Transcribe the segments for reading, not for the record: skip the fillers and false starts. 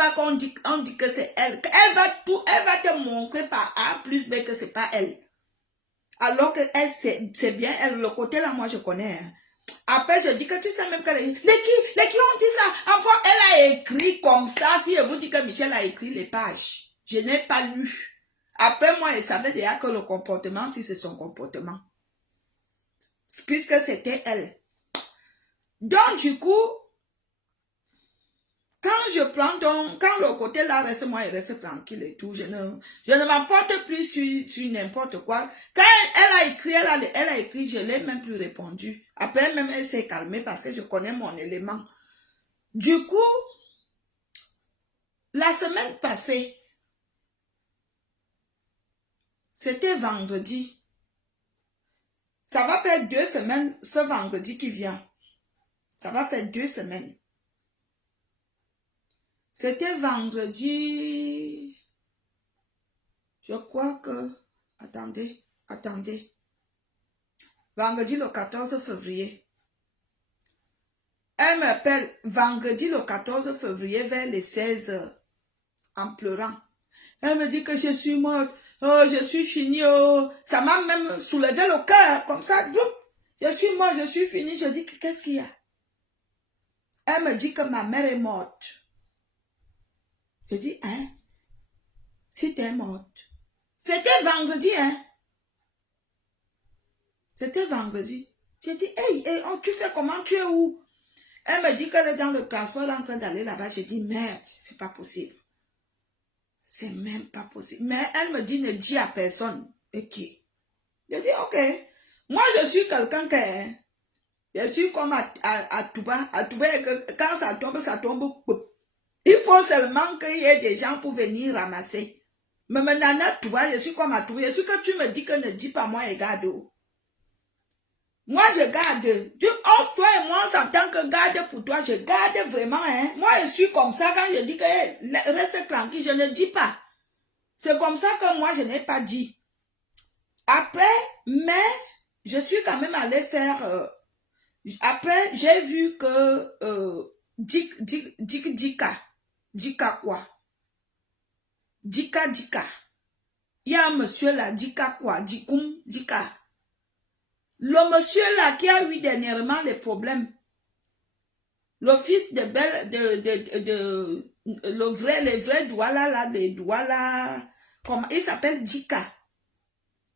pas qu'on dit, on dit que c'est elle. Elle va te montrer par A plus B que c'est pas elle. Alors que elle, c'est bien elle, le côté là, moi je connais. Hein. Après, je dis que tu sais même que les qui ont dit ça. Encore, elle a écrit comme ça. Si je vous dis que Michel a écrit les pages, je n'ai pas lu. Après, moi, je savais déjà que le comportement, si c'est son comportement. Puisque c'était elle. Donc, du coup, quand je prends donc, quand le côté là reste, moi, il reste tranquille et tout, je ne m'emporte plus sur n'importe quoi. Quand elle a écrit, je l'ai même plus répondu. Après, même, elle s'est calmée parce que je connais mon élément. Du coup, la semaine passée, c'était vendredi. Ça va faire 2 semaines, ce vendredi qui vient. Ça va faire 2 semaines. C'était vendredi, je crois que, attendez. Vendredi le 14 février. Elle m'appelle vendredi le 14 février vers les 16 heures, en pleurant. Elle me dit que je suis morte, oh, je suis finie, oh. Ça m'a même soulevé le cœur, comme ça, je suis morte, je suis finie. Je dis, qu'est-ce qu'il y a? Elle me dit que ma mère est morte. Je dis, hein? Si t'es morte. C'était vendredi, hein? C'était vendredi. J'ai dit, hey, tu fais comment? Tu es où? Elle me dit qu'elle est dans le transport, elle est en train d'aller là-bas. J'ai dit, merde, c'est pas possible. C'est même pas possible. Mais elle me dit, ne dis à personne. Et qui? J'ai dit, ok. Moi, je suis quelqu'un qui... Je suis comme à Touba. À Touba, quand ça tombe, ça tombe. Il faut seulement qu'il y ait des gens pour venir ramasser. Mais maintenant, à Touba, je suis comme à Touba. Je suis que tu me dis que ne dis pas moi et garde. Moi, je garde. Toi et moi, en tant que garde pour toi, je garde vraiment. Hein. Moi, je suis comme ça. Quand je dis que hey, reste tranquille, je ne dis pas. C'est comme ça que moi, je n'ai pas dit. Après, mais je suis quand même allée faire... après, j'ai vu que... Dika quoi? Dika. Il y a un monsieur là, Dika quoi? Dika. Le monsieur là qui a eu dernièrement les problèmes. Le fils de les vrais Douala là, les Douala, comment il s'appelle Dika.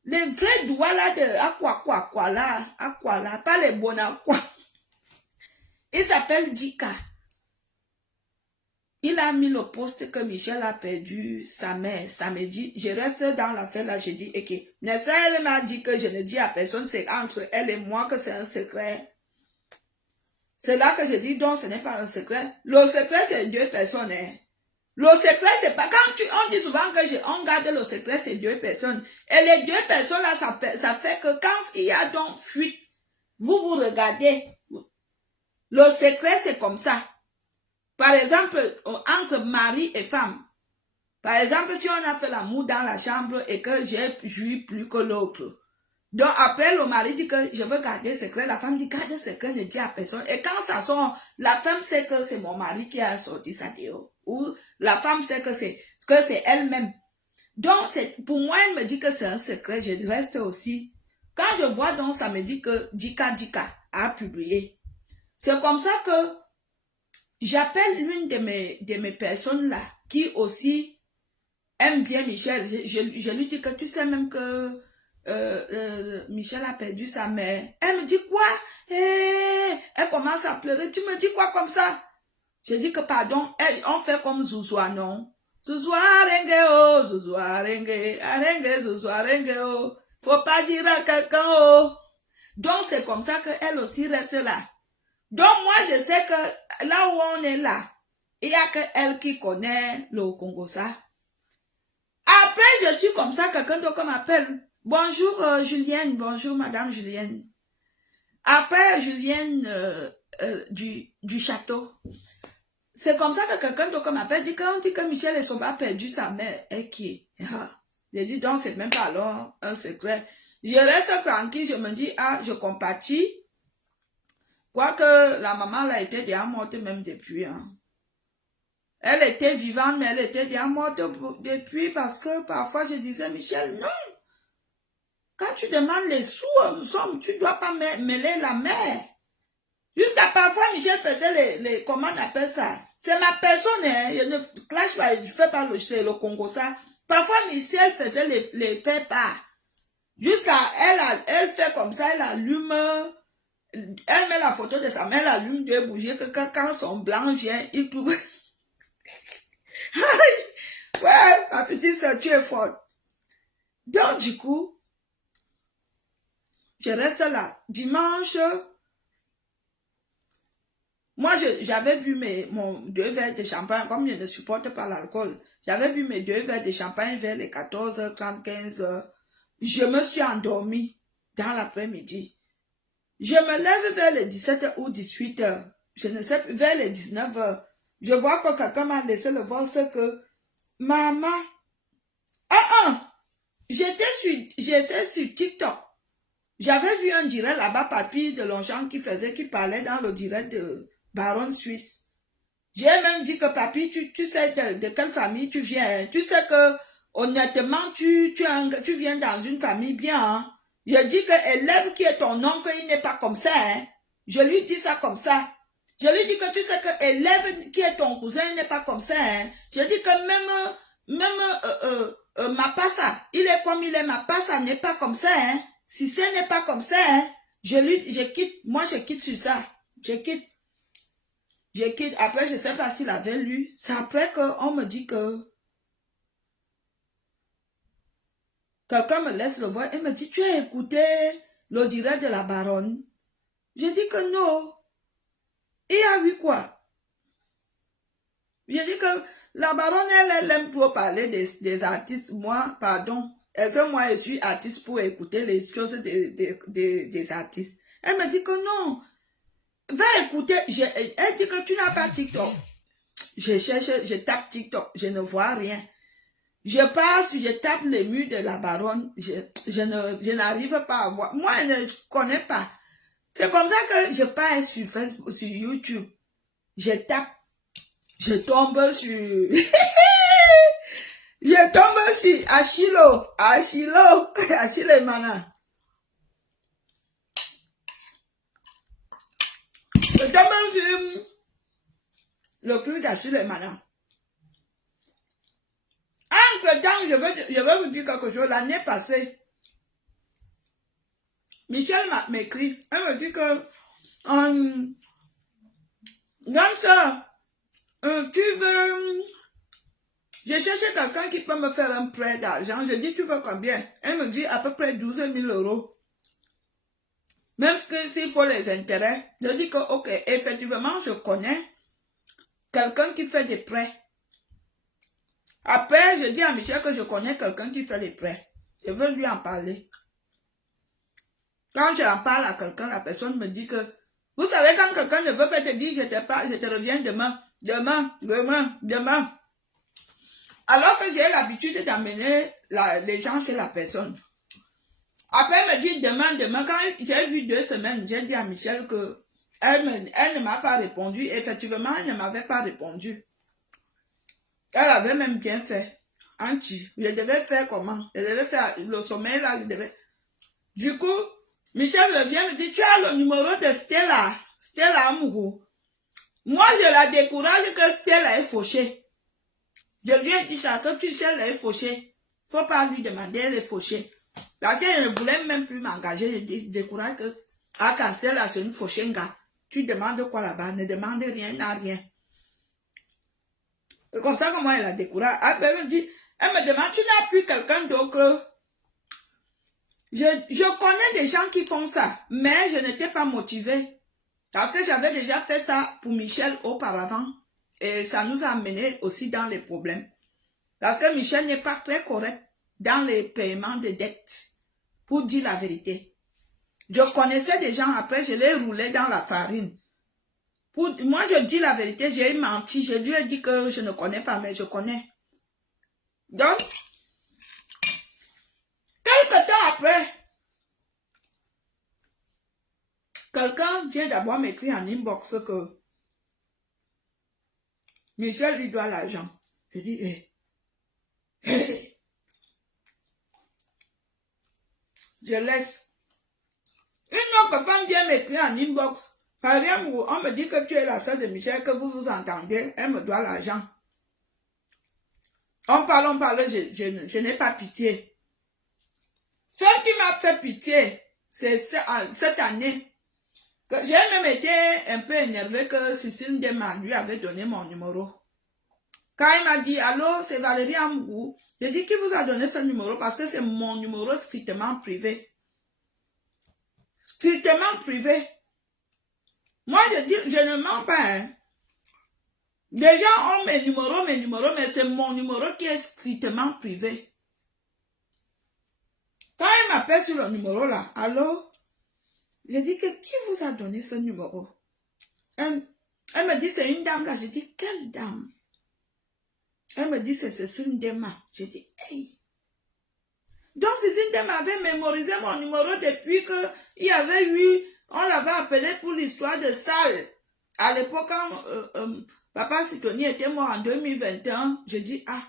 Les vrais Douala de Aqua là, pas les bons Aqua. Il s'appelle Dika. Il a mis le poste que Michel a perdu sa mère samedi. Je reste dans l'affaire là, je dis, ok. Nessa, elle m'a dit que je ne dis à personne, c'est entre elle et moi que c'est un secret. C'est là que je dis, donc ce n'est pas un secret. Le secret, c'est 2 personnes. Hein. Le secret, c'est pas... on dit souvent que on garde le secret, c'est 2 personnes. Et les 2 personnes là, ça fait que quand il y a donc fuite, vous regardez. Le secret, c'est comme ça. Par exemple, entre mari et femme. Par exemple, si on a fait l'amour dans la chambre et que j'ai joui plus que l'autre. Donc après, le mari dit que je veux garder secret. La femme dit garde secret, ne dis à personne. Et quand ça sort, la femme sait que c'est mon mari qui a sorti ça dehors. Ou la femme sait que c'est elle-même. Donc pour moi, elle me dit que c'est un secret. Je reste aussi. Quand je vois donc, ça me dit que Dika a publié. C'est comme ça que j'appelle l'une de mes personnes là, qui aussi aime bien Michel. Je lui dis que tu sais même que Michel a perdu sa mère. Elle me dit quoi? Elle commence à pleurer. Tu me dis quoi comme ça? Je dis que pardon, on fait comme Zouzoua, non? Zouzoua rengue oh, Zouzoua rengue, Zouzoua rengue oh. Faut pas dire à quelqu'un oh. Donc c'est comme ça qu'elle aussi reste là. Donc moi je sais que là où on est là, il y a que elle qui connaît le Congo ça. Après je suis comme ça, quelqu'un d'autre m'appelle. Bonjour Julienne, bonjour madame Julienne. Après Julienne du château. C'est comme ça que quelqu'un d'autre m'appelle, dit que Michel et Soba a perdu sa mère. Et qui? J'ai dit donc c'est même pas alors un secret. Je reste tranquille, je me dis je compatis. Quoique la maman là était déjà morte même depuis. Hein. Elle était vivante, mais elle était déjà morte depuis parce que parfois je disais, Michel, non. Quand tu demandes les sous, tu ne dois pas mêler la mer. Jusqu'à parfois, Michel faisait comment on appelle ça? C'est ma personne, hein. Je ne clash pas, je fais pas le Congo, ça. Parfois, Michel faisait les faits pas. Jusqu'à, elle fait comme ça, elle allume, elle met la photo de sa mère, elle allume deux bougies, que quand son blanc vient, il trouve. Ouais, ma petite soeur, tu es forte. Donc, du coup, je reste là. Dimanche, moi, j'avais bu mon 2 verres de champagne, comme je ne supporte pas l'alcool. J'avais bu mes 2 verres de champagne vers les 14h30, 15h. Je me suis endormie dans l'après-midi. Je me lève vers les 17h ou 18h. Je ne sais plus, vers les 19h. Je vois que quelqu'un m'a laissé le voice que, maman, j'étais sur TikTok. J'avais vu un direct là-bas, papy de Longchamp qui parlait dans le direct de Baron Suisse. J'ai même dit que papy, tu sais de quelle famille tu viens. Tu sais que, honnêtement, tu viens dans une famille bien. Hein? Je dis que élève qui est ton oncle, il n'est pas comme ça. Hein? Je lui dis ça comme ça. Je lui dis que tu sais que élève qui est ton cousin, il n'est pas comme ça. Hein? Je dis que même Mapassa, il est comme il est. Mapassa n'est pas comme ça. Hein? Si ce n'est pas comme ça, hein? Je quitte. Moi, je quitte sur ça. Je quitte. Après, je ne sais pas s'il avait lu. C'est après qu'on me dit que quelqu'un me laisse le voir et me dit, tu as écouté le direct de la baronne? Je dis que non. Il a vu quoi? Je dis que la baronne, elle aime trop parler des artistes. Moi, pardon. Est-ce que moi, je suis artiste pour écouter les choses des artistes? Elle me dit que non. Va écouter. Elle dit que tu n'as pas TikTok. Je cherche, je tape TikTok, je ne vois rien. Je passe, je tape les murs de la baronne, je n'arrive pas à voir. Moi, je ne connais pas. C'est comme ça que je passe sur Facebook, sur YouTube. Je tape, je tombe sur... je tombe sur Achille Mana. Je tombe sur le truc d'Achille Mana. Entre-temps, je vais vous dire quelque chose. L'année passée, Michel m'écrit. Elle me dit que, grande soeur, tu veux... J'ai cherché quelqu'un qui peut me faire un prêt d'argent. Je dis, tu veux combien? Elle me dit à peu près 12 000 €. Même que s'il faut les intérêts. Je dis que, ok, effectivement, je connais quelqu'un qui fait des prêts. Après, je dis à Michel que je connais quelqu'un qui fait des prêts. Je veux lui en parler. Quand je en parle à quelqu'un, la personne me dit que, vous savez, quand quelqu'un ne veut pas te dire, je te reviens demain. Alors que j'ai l'habitude d'amener les gens chez la personne. Après, elle me dit demain. Quand j'ai vu 2 semaines, j'ai dit à Michel que elle ne m'a pas répondu. Effectivement, elle ne m'avait pas répondu. Elle avait même bien fait. Je devais faire comment? Je devais faire le sommeil là, je devais. Du coup, Michel revient me dit, tu as le numéro de Stella Amougou. Moi, je la décourage que Stella est fauchée. Je lui ai dit ça, que tu sais, elle est fauchée. Faut pas lui demander, elle est fauchée. Parce que je ne voulais même plus m'engager. Je décourage que, quand Stella, c'est une fauchée, gars. Tu demandes quoi là-bas? Ne demande rien, n'a rien. Et comme ça, comment elle la décourage? Elle me demande, tu n'as plus quelqu'un d'autre? Je connais des gens qui font ça, mais je n'étais pas motivée. Parce que j'avais déjà fait ça pour Michel auparavant. Et ça nous a amené aussi dans les problèmes. Parce que Michel n'est pas très correct dans les paiements de dettes. Pour dire la vérité. Je connaissais des gens, après je les roulais dans la farine. Moi, je dis la vérité, j'ai menti. Je lui ai dit que je ne connais pas, mais je connais. Donc, quelque temps après, quelqu'un vient d'abord m'écrire en inbox que Michel lui doit l'argent. Je dis, je laisse. Une autre femme vient m'écrire en inbox. Par exemple, on me dit que tu es la sœur de Michel, que vous vous entendez, elle me doit l'argent. On parle, je n'ai pas pitié. Ce qui m'a fait pitié, c'est cette année, que j'ai même été un peu énervé que Cécile Ndema lui avait donné mon numéro. Quand il m'a dit, allô, c'est Valérie Amgou, j'ai dit, qui vous a donné ce numéro? Parce que c'est mon numéro strictement privé. Strictement privé. Moi, je dis, je ne mens pas, hein. Les gens ont mes numéros, mais c'est mon numéro qui est strictement privé. Quand il m'appelle sur le numéro là, allô, j'ai dit que qui vous a donné ce numéro? Elle me dit, c'est une dame là. J'ai dit, quelle dame? Elle me dit, c'est Cécile Ndema. J'ai dit, hey. Donc Cécile Ndema avait mémorisé mon numéro depuis qu'il y avait eu, on l'avait appelé pour l'histoire de salle. À l'époque, quand Papa Sitoni était mort en 2021, j'ai dit, ah,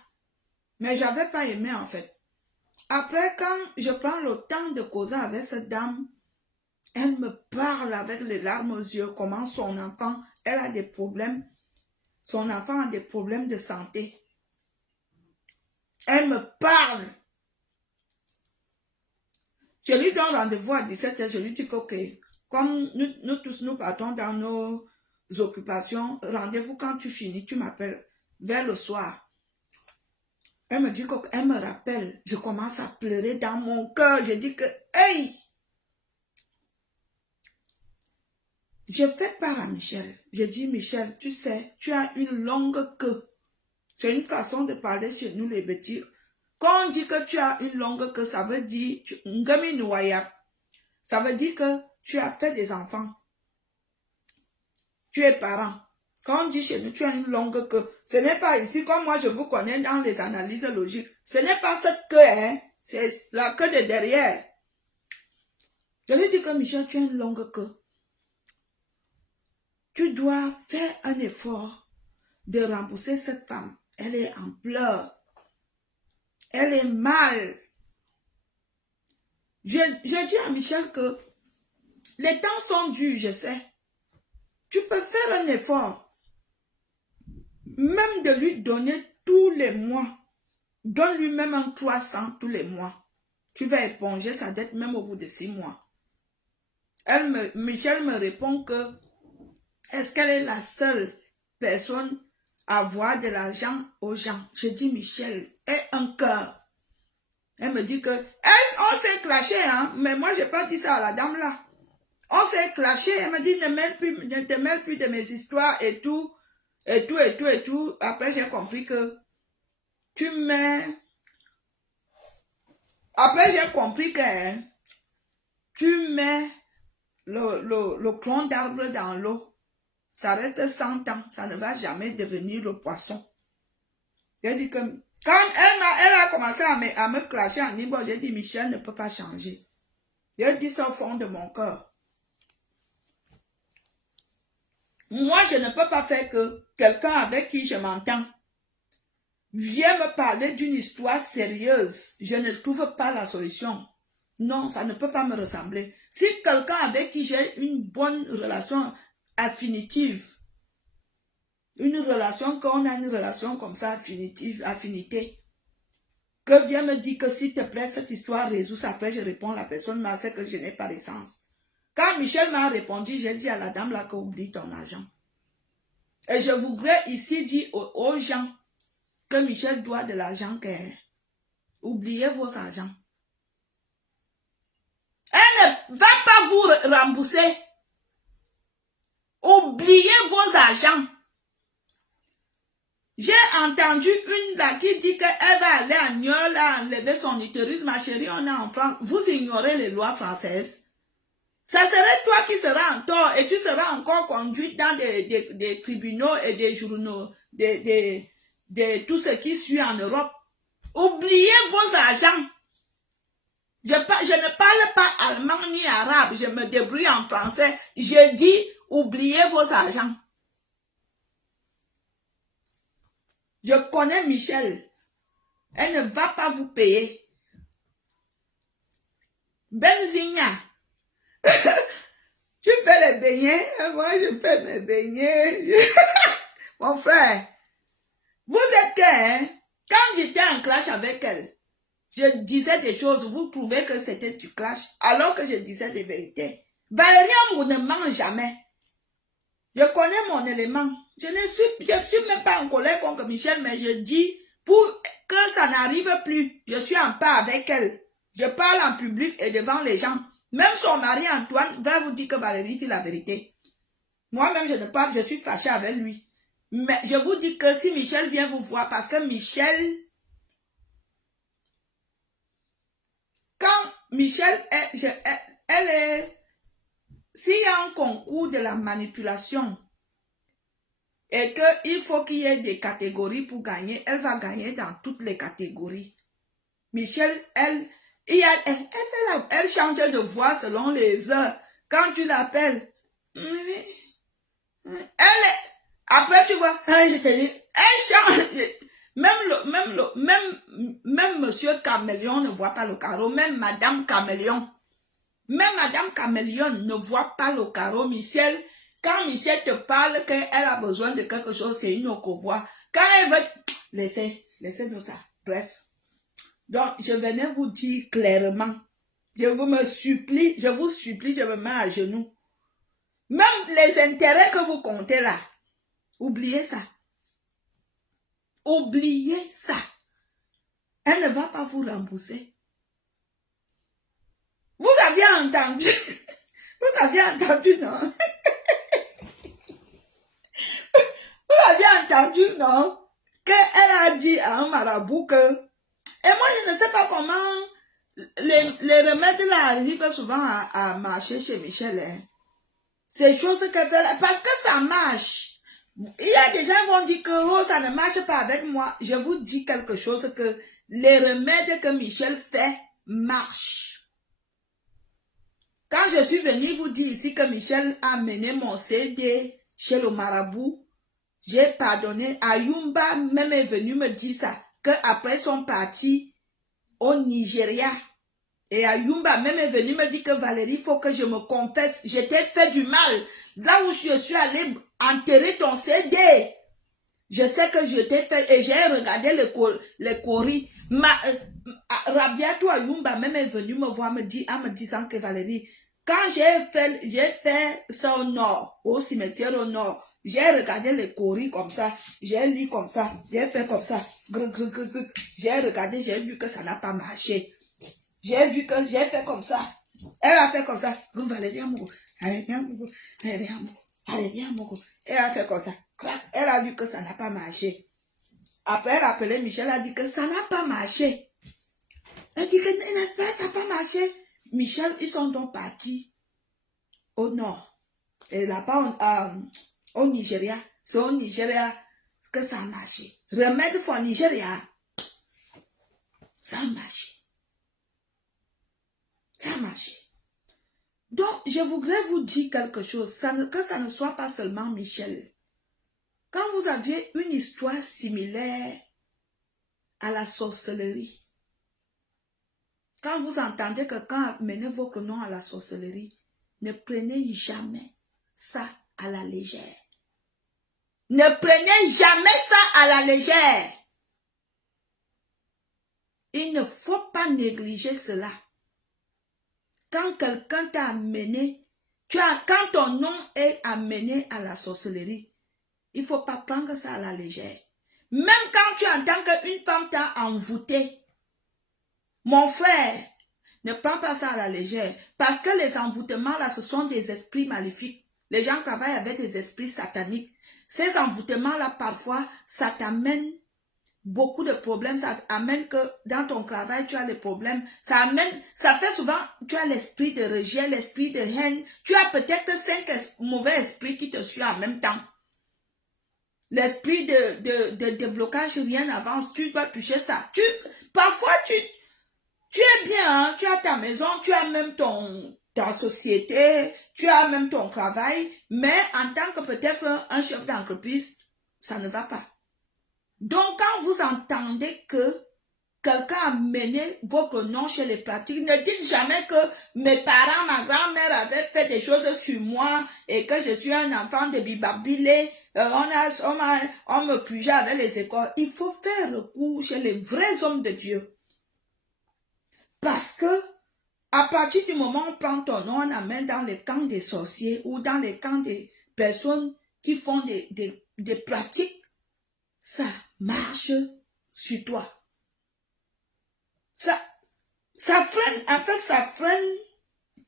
mais j'avais pas aimé en fait. Après, quand je prends le temps de causer avec cette dame, elle me parle avec les larmes aux yeux, comment son enfant, elle a des problèmes, son enfant a des problèmes de santé. Elle me parle. Je lui donne rendez-vous à 17h, je lui dis que, ok, comme nous tous nous partons dans nos occupations, rendez-vous quand tu finis, tu m'appelles vers le soir. Elle me dit qu'elle me rappelle, je commence à pleurer dans mon cœur, je dis que, hey! Je fais part à Michel, je dis, Michel, tu sais, tu as une longue queue. C'est une façon de parler chez nous les petits. Quand on dit que tu as une longue queue, ça veut dire, ça veut dire que tu as fait des enfants. Tu es parent. Quand on dit chez nous, tu as une longue queue. Ce n'est pas ici, comme moi je vous connais dans les analyses logiques. Ce n'est pas cette queue, hein. C'est la queue de derrière. Je lui dis que Michel, tu as une longue queue. Tu dois faire un effort de rembourser cette femme. Elle est en pleurs. Elle est mal. J'ai dit à Michel que les temps sont durs, je sais. Tu peux faire un effort. Même de lui donner tous les mois. Donne-lui même un 300 tous les mois. Tu vas éponger sa dette même au bout de 6 mois. Michel me répond que est-ce qu'elle est la seule personne à avoir de l'argent aux gens? Je dis, Michel, aie un cœur. Elle me dit que, on s'est clashé, hein, mais moi, j'ai pas dit ça à la dame là. On s'est clashé, elle me dit, ne te mêle plus de mes histoires et tout, et tout, et tout, et tout. Après, j'ai compris que tu mets... Après, j'ai compris que hein, tu mets le tronc d'arbre dans l'eau. Ça reste 100 ans, ça ne va jamais devenir le poisson. J'ai dit que, quand elle a commencé à me clasher en niveau, j'ai dit, Michel ne peut pas changer. J'ai dit ça au fond de mon cœur. Moi, je ne peux pas faire que quelqu'un avec qui je m'entends vienne me parler d'une histoire sérieuse. Je ne trouve pas la solution. Non, ça ne peut pas me ressembler. Si quelqu'un avec qui j'ai une bonne relation affinitive, une relation, quand on a une relation comme ça, affinité, que vient me dire que s'il te plaît, cette histoire résout, après je réponds à la personne, mais c'est que je n'ai pas l'essence. Quand Michel m'a répondu, j'ai dit à la dame là qu'oublie ton argent. Et je voudrais ici dire aux gens que Michel doit de l'argent qu'elle. Oubliez vos argents. Elle ne va pas vous rembourser. Oubliez vos argents. J'ai entendu une là qui dit qu'elle va aller à Niort là enlever son utérus. Ma chérie, on est en France. Vous ignorez les lois françaises. Ça serait toi qui seras en tort et tu seras encore conduite dans des tribunaux et des journaux, de tout ce qui suit en Europe. Oubliez vos argent. Je ne parle pas allemand ni arabe. Je me débrouille en français. Je dis, oubliez vos argent. Je connais Michel. Elle ne va pas vous payer. Benzina. Tu fais les beignets, moi je fais mes beignets. Mon frère, vous êtes que, hein? Quand j'étais en clash avec elle, je disais des choses, vous trouvez que c'était du clash, alors que je disais des vérités. Valérie Ambrou ne ment jamais. Je connais mon élément. Je suis même pas en colère contre Michel, mais je dis, pour que ça n'arrive plus, je suis en paix avec elle. Je parle en public et devant les gens. Même son mari Antoine va vous dire que Valérie dit la vérité. Moi-même, je ne parle, je suis fâchée avec lui. Mais je vous dis que si Michel vient vous voir, parce que Michel, quand Michel, elle est, s'il y a un concours de la manipulation et qu'il faut qu'il y ait des catégories pour gagner, elle va gagner dans toutes les catégories. Michel, elle change de voix selon les heures. Quand tu l'appelles, après tu vois, je te dis, elle change. Même monsieur Caméléon ne voit pas le carreau, même madame Caméléon. Même madame Caméléon ne voit pas le carreau. Michel, quand Michel te parle qu'elle a besoin de quelque chose, c'est une autre voix. Quand elle veut, laissez-nous ça. Bref. Donc, je venais vous dire clairement, je vous supplie, je me mets à genoux. Même les intérêts que vous comptez là, oubliez ça. Oubliez ça. Elle ne va pas vous rembourser. Vous aviez entendu, non? Vous aviez entendu, non? Qu'elle a dit à un marabout que, et moi je ne sais pas comment les remèdes là arrivent souvent à marcher chez Michel. Hein. Ces choses qu'elle fait là, parce que ça marche. Il y a des gens qui vont dire que oh, ça ne marche pas avec moi. Je vous dis quelque chose que les remèdes que Michel fait marchent. Quand je suis venue vous dire ici que Michel a mené mon CD chez le marabout, j'ai pardonné. Ayumba même est venu me dire ça, qu'après son parti au Nigeria, et Ayumba même est venu me dire que Valérie, il faut que je me confesse, je t'ai fait du mal. Là où je suis allée enterrer ton CD, je sais que je t'ai fait, et j'ai regardé les coris. Rabiatou Ayumba même est venu me voir, en me disant que Valérie, quand j'ai fait ça au nord, au cimetière au nord, j'ai regardé les coris comme ça, j'ai lu comme ça, j'ai fait comme ça, j'ai regardé, j'ai vu que ça n'a pas marché. J'ai vu que j'ai fait comme ça. Elle a fait comme ça. Valérie Ambrou, Valérie Ambrou, Valérie Ambrou, Valérie Ambrou. Elle a fait comme ça. Elle a vu que ça n'a pas marché. Après, elle a appelé Michel, elle a dit que ça n'a pas marché. Elle dit que, n'est-ce pas, ça n'a pas marché. Michel, ils sont donc partis au nord. Et là-bas, au Nigeria, c'est au Nigeria que ça a marché. Remède pour Nigeria, ça a marché. Ça a marché. Donc, je voudrais vous dire quelque chose, que ça ne soit pas seulement Michel. Quand vous aviez une histoire similaire à la sorcellerie, quand vous entendez que quand menez votre nom à la sorcellerie, ne prenez jamais ça à la légère. Ne prenez jamais ça à la légère. Il ne faut pas négliger cela. Quand quelqu'un t'a amené, quand ton nom est amené à la sorcellerie, il ne faut pas prendre ça à la légère. Même quand tu entends qu'une femme t'a envoûté, mon frère, ne prends pas ça à la légère. Parce que les envoûtements là, ce sont des esprits maléfiques. Les gens travaillent avec des esprits sataniques. Ces envoûtements là, parfois, ça t'amène beaucoup de problèmes, ça amène que dans ton travail, tu as des problèmes. Ça fait souvent, tu as l'esprit de rejet, l'esprit de haine. Tu as peut-être 5 mauvais esprits qui te suivent en même temps. L'esprit de déblocage, rien n'avance. Tu dois toucher ça. Parfois, tu es bien, hein? Tu as ta maison, tu as même ta société, tu as même ton travail, mais en tant que peut-être un chef d'entreprise, ça ne va pas. Donc, quand vous entendez que quelqu'un a mené votre nom chez les pratiques, ne dites jamais que mes parents, ma grand-mère avaient fait des choses sur moi et que je suis un enfant de bibabilé. On me pugeait avec les écoles. Il faut faire recours chez les vrais hommes de Dieu. Parce que, à partir du moment où on prend ton nom, on amène dans les camps des sorciers ou dans les camps des personnes qui font des pratiques, ça marche sur toi. Ça freine, en fait, ça freine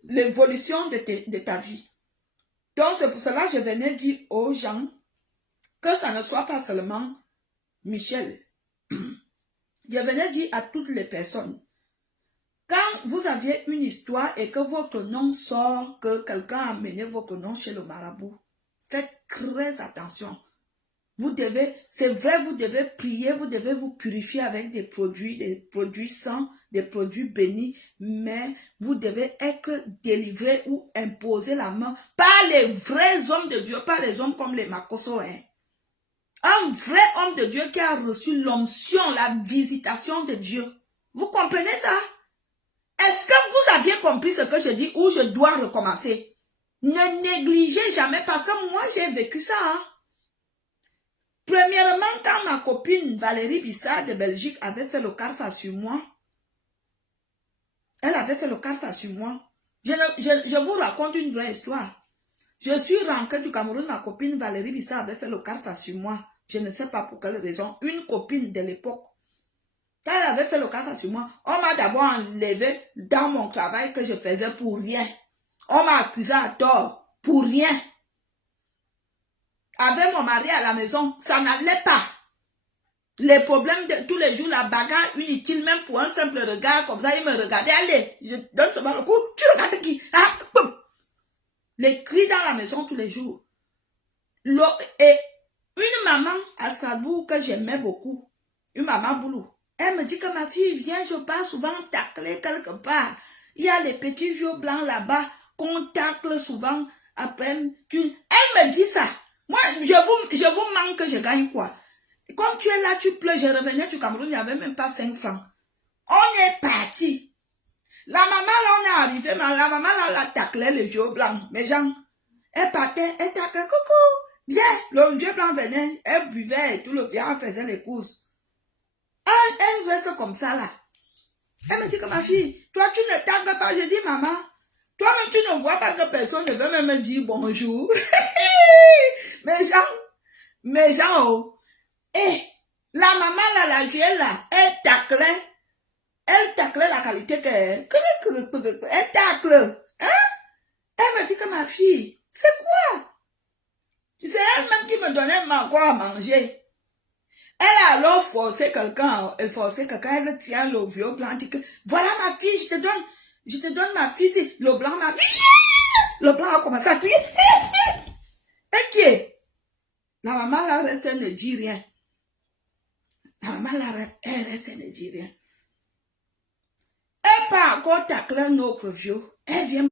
l'évolution de ta vie. Donc, c'est pour cela que je venais dire aux gens que ça ne soit pas seulement Michel. Je venais dire à toutes les personnes, quand vous aviez une histoire et que votre nom sort, que quelqu'un a mené votre nom chez le marabout, faites très attention. Vous devez, c'est vrai, vous devez prier, vous devez vous purifier avec des produits sains, des produits bénis, mais vous devez être délivré ou imposer la main par les vrais hommes de Dieu, pas les hommes comme les Makoso. Un vrai homme de Dieu qui a reçu l'onction, la visitation de Dieu. Vous comprenez ça? Est-ce que vous aviez compris ce que je dis ou je dois recommencer? Ne négligez jamais parce que moi j'ai vécu ça. Premièrement, quand ma copine Valérie Bissard de Belgique avait fait le CARFA sur moi, elle avait fait le CARFA sur moi. Je vous raconte une vraie histoire. Je suis rentrée du Cameroun, ma copine Valérie Bissard avait fait le CARFA sur moi. Je ne sais pas pour quelle raison. Une copine de l'époque. Quand elle avait fait le CARFA sur moi, on m'a d'abord enlevé dans mon travail que je faisais pour rien. On m'a accusé à tort pour rien. Avec mon mari à la maison, ça n'allait pas. Les problèmes de tous les jours, la bagarre inutile, même pour un simple regard, comme ça, il me regardait, allez, je donne seulement le coup, tu regardes qui? Ah, boum. Les cris dans la maison tous les jours. Et une maman à Strasbourg que j'aimais beaucoup, une maman boulot, elle me dit que ma fille vient, je pars souvent tacler quelque part. Il y a les petits vieux blancs là-bas qu'on tacle souvent. Après, elle me dit ça. Moi, je vous manque, je gagne quoi? Comme tu es là, tu pleures, je revenais du Cameroun, il n'y avait même pas 5 francs. On est parti. La maman là, on est arrivé, mais la maman là, elle taclait le vieux blanc. Mes gens, elle partait, elle taclait, coucou, viens. Le vieux blanc venait, elle buvait et tout, le vieux faisait les courses. Elle reste comme ça là. Elle me dit que ma fille, toi tu ne tacles pas. Je dis maman, toi-même tu ne vois pas que personne ne veut même me dire bonjour. Mes gens, oh. Et la maman là, la vieille là, elle taclait la qualité qu'elle. Elle tacle. Hein? Elle me dit que ma fille, c'est quoi? C'est elle-même qui me donnait quoi à manger. Elle a alors forcé quelqu'un, elle tient le vieux blanc, dit que, voilà ma fille, je te donne ma fille, le blanc m'a dit, le blanc a commencé à crier. Et qui est? La maman là reste, elle ne dit rien. La maman là, elle reste, elle ne dit rien. Elle part encore tacler notre vieux. Elle vient